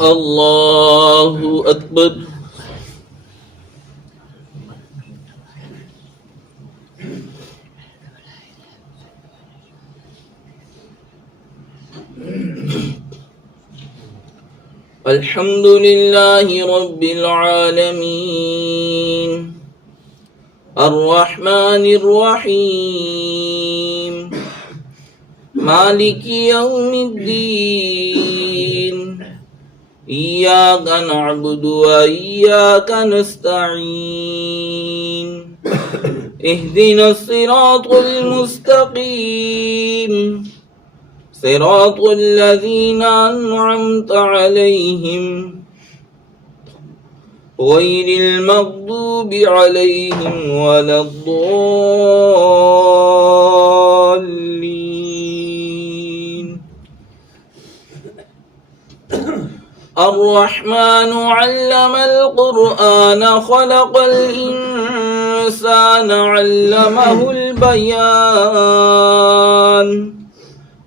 الله أكبر. الحمد لله رب العالمين الرحمن الرحيم مالك يوم الدين إياك نعبد وإياك نستعين اهدنا الصراط المستقيم صراط الذين أنعمت عليهم غير المغضوب عليهم ولا الضالين. الرحمن علم القرآن خلق الإنسان علمه البيان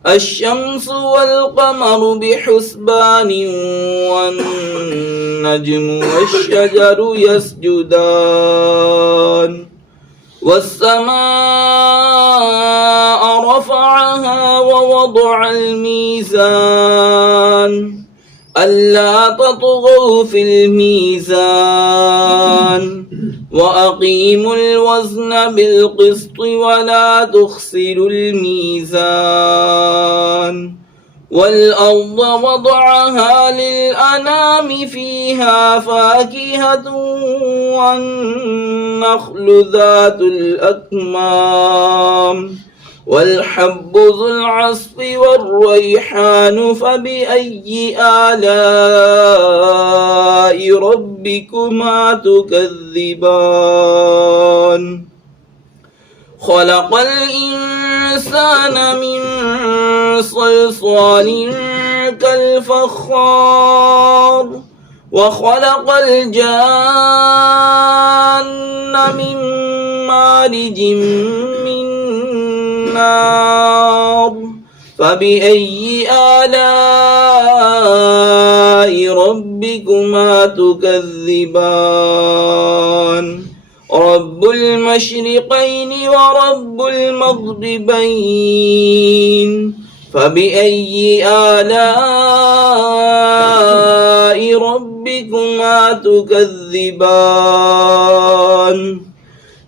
الشمس والقمر بحسبان والنجم والشجر يسجدان والسماء رفعها ووضع الميزان ألا تطغوا في الميزان وأقيموا الوزن بالقسط ولا تخسروا الميزان والأرض وضعها للأنام فيها فاكهة والنخل ذات الأكمام والحب ذو العصف والريحان فبأي آلاء ربكما تكذبان خلق الإنسان من صلصال كالفخار وخلق الجان من مارج من نار فبأي آلاء ربكما تكذبان رب المشرقين ورب المغربين فبأي آلاء ربكما تكذبان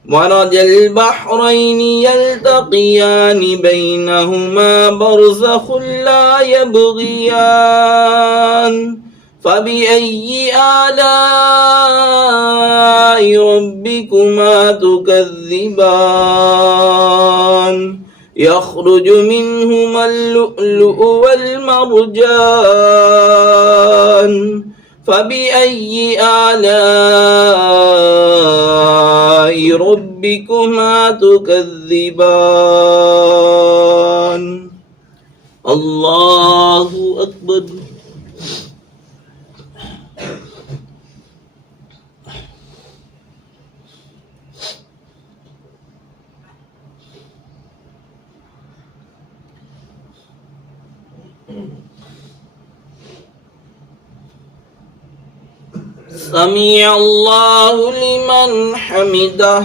مرج البحرين يلتقيان بينهما برزخ لا يبغيان فبأي آلاء ربكما تكذبان يخرج منهما اللؤلؤ والمرجان فبأي آلاء ربكما تكذبان الله أكبر. سمع الله لمن حمده.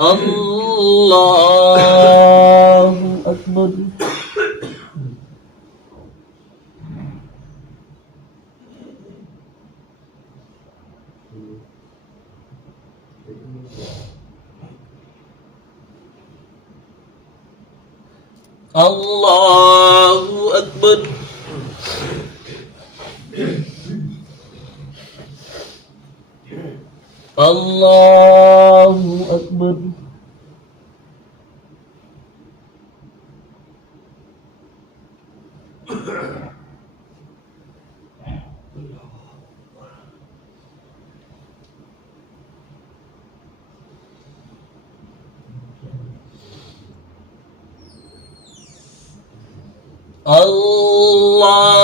الله أكبر. الله أكبر. الله أكبر. الله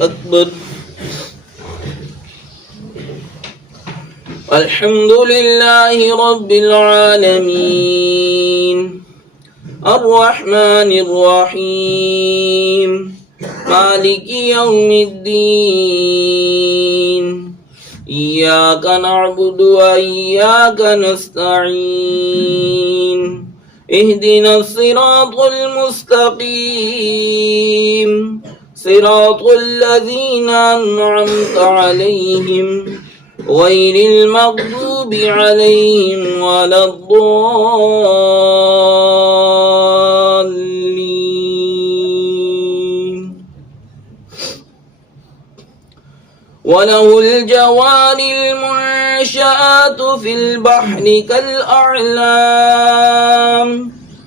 أكبر. الحمد لله رب العالمين الرحمن الرحيم مالك يوم الدين إياك نعبد وإياك نستعين اهدنا الصراط المستقيم صراط الذين أنعمت عليهم غير المغضوب عليهم ولا الضالين وله الجوار المنشآت في البحر كالأعلام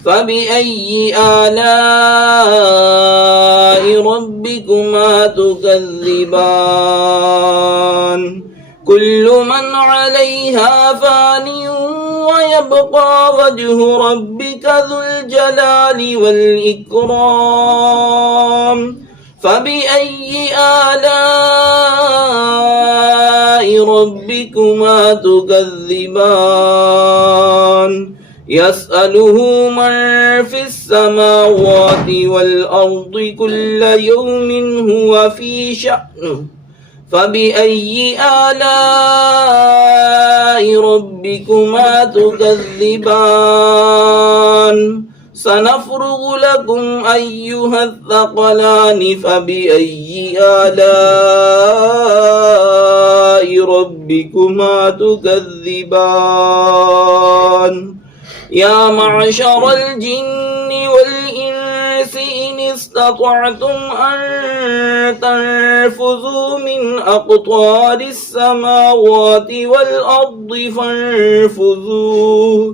فبأي آلاء ربكما تكذبان كل من عليها فان ويبقى وجه ربك ذو الجلال والإكرام فبأي آلاء ربكما تكذبان يسأله من في السماوات والأرض كل يوم هو في شأن فبأي آلاء ربكما تكذبان سنفرغ لكم أيها الثقلان فبأي آلاء ربكما تكذبان يا معشر الجن والإنس إن استطعتم أن تنفذوا من أقطار السماوات والأرض فانفذوا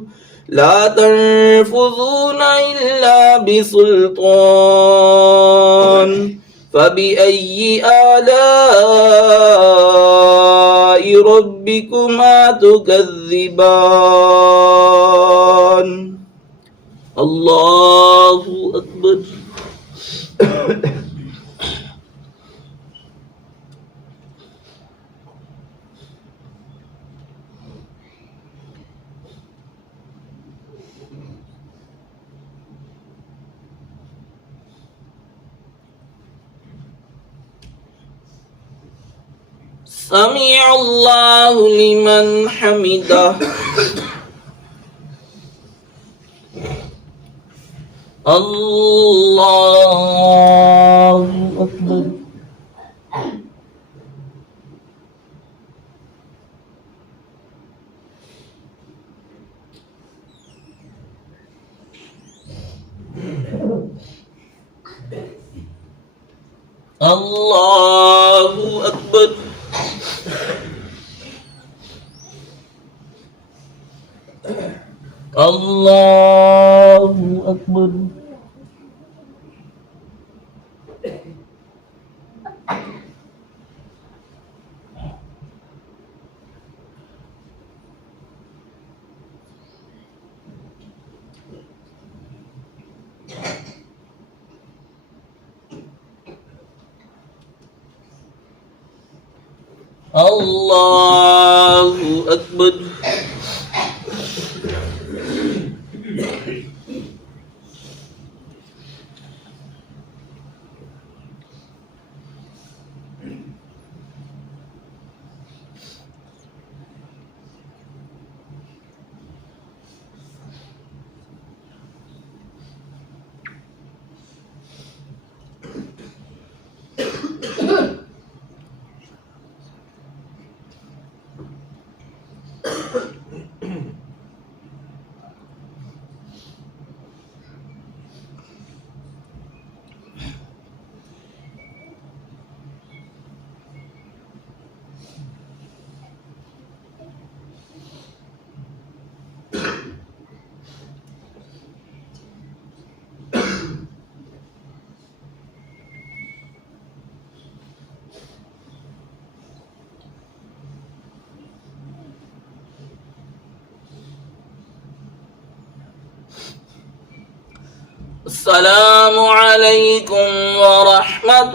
لا تنفذون إلا بسلطان فبأي آلاء ربكما تكذبان الله أكبر سمع الله لمن حمده الله أكبر الله أكبر الله أكبر الله أكبر السلام عليكم ورحمة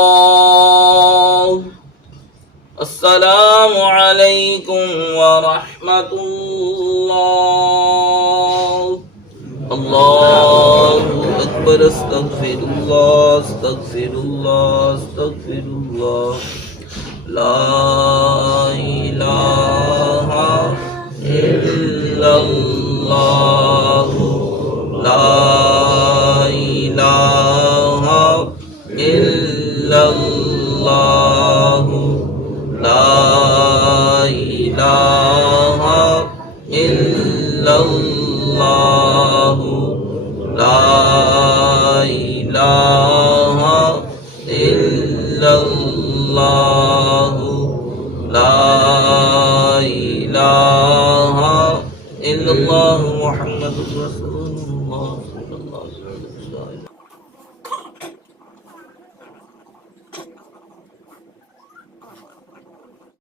الله. السلام عليكم ورحمة الله. अल्लाहु अकबर अस्तगफिरुल्लाह अस्तगफिरुल्लाह अस्तगफिरुल्लाह ला इलाहा इल्लल्लाह ला इलाहा इल्लल्लाह ला इलाहा इल्लल्लाह ला इलाहा इल्लल्लाह ला इलाहा इल्लल्लाह मुहम्मदुर रसूलुल्लाह